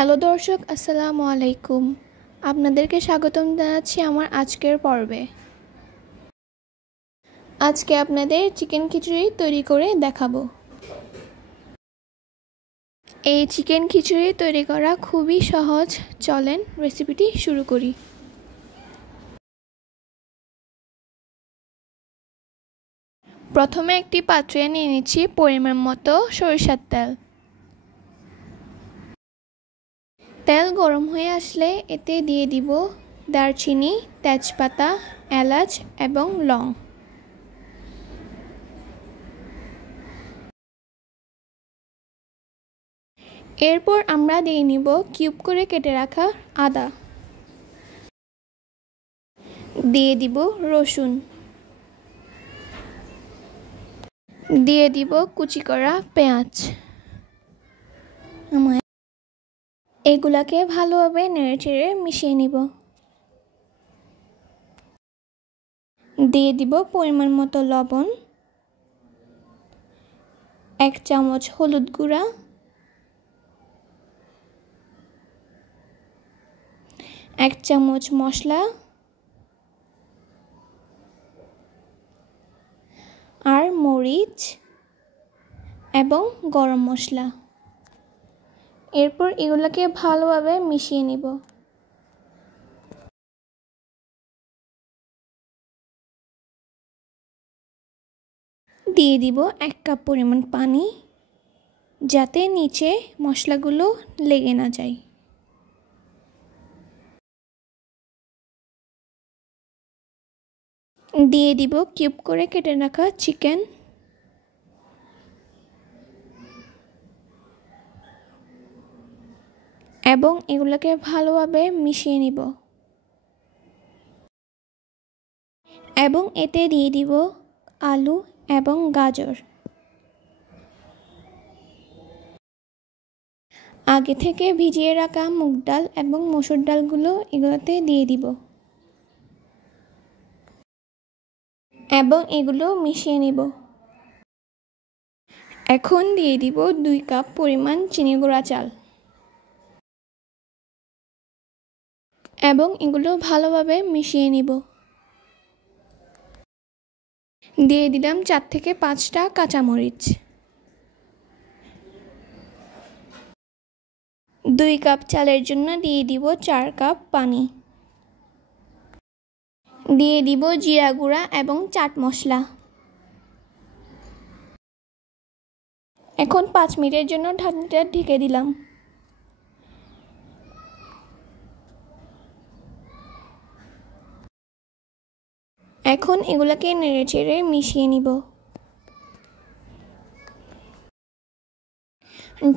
Hello দর্শক, আসসালামু আলাইকুম। আপনাদেরকে স্বাগতম জানাচ্ছি আমার আজকের পর্বে। আজকে আপনাদের চিকেন খিচুড়ি তৈরি করে দেখাবো। এই চিকেন খিচুড়ি তৈরি করা খুবই সহজ। চলেন রেসিপিটি শুরু করি। প্রথমে একটি পাত্রে নিয়ে নিচ্ছি পরিমাণ মতো সরিষার তেল। তেল গরম হয়ে আসলে এতে দিয়ে দিব দারচিনি, তেজপাতা, এলাচ এবং লং। এরপর আমরা দিয়ে নিব কিউব করে কেটে রাখা আদা, দিয়ে দিব রসুন, দিয়ে দিব কুচি করা পেঁয়াজ। এগুলাকে ভালোভাবে নেড়েচেড়ে মিশিয়ে নিব। দিয়ে দিব পরিমাণ মতো লবণ, 1 চামচ হলুদ গুঁড়া, 1 চামচ মশলা আর মরিচ এবং গরম মশলা। এরপর এগুলোকে ভালোভাবে মিশিয়ে নিব। দিয়ে দিব 1 কাপ পরিমাণ পানি, যাতে নিচে মশলাগুলো লেগে না যায়। দিয়ে দিব কিউব করে কেটে রাখা চিকেন, এবং এগুলোকে ভালোভাবে মিশিয়ে নিব। এবং এতে দিয়ে দিব আলু এবং গাজর। আগে থেকে ভিজিয়ে রাখা মুগ ডাল এবং মসুর ডালগুলো এগুলোতে দিয়ে দিব এবং এগুলো মিশিয়ে নিব। এখন দিয়ে দিব 2 কাপ পরিমাণ চিনি গুঁড়া চাল এবং এগুলো ভালোভাবে মিশিয়ে নিব। দিয়ে দিলাম 4 থেকে 5টা কাঁচামরিচ। 2 কাপ চালের জন্য দিয়ে দিব 4 কাপ পানি। দিয়ে দিব জিরা গুঁড়া এবং চাট মশলা। এখন 5 মিনিটের জন্য ঢাকনাটা ঢেকে দিলাম। এখন এগুলোকে নেড়েচেড়ে মিশিয়ে নিব।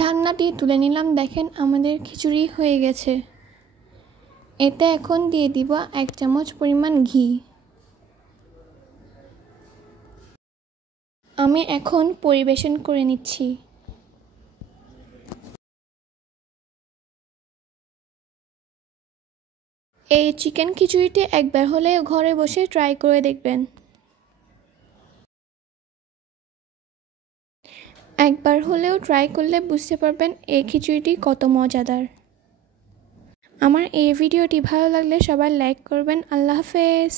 ঢাকনাটি তুলে নিলাম। দেখেন আমাদের খিচুড়ি হয়ে গেছে। এতে এখন দিয়ে দিব 1 চামচ পরিমাণ ঘি। আমি এখন পরিবেশন করে নিচ্ছি। এই চিকেন খিচুড়িটি একবার হলে ঘরে বসে ট্রাই করে দেখবেন। একবার হলেও ট্রাই করলে বুঝতে পারবেন এই খিচুড়িটি কত মজাদার। আমার এই ভিডিওটি ভালো লাগলে সবাই লাইক করবেন। আল্লাহ হাফেজ।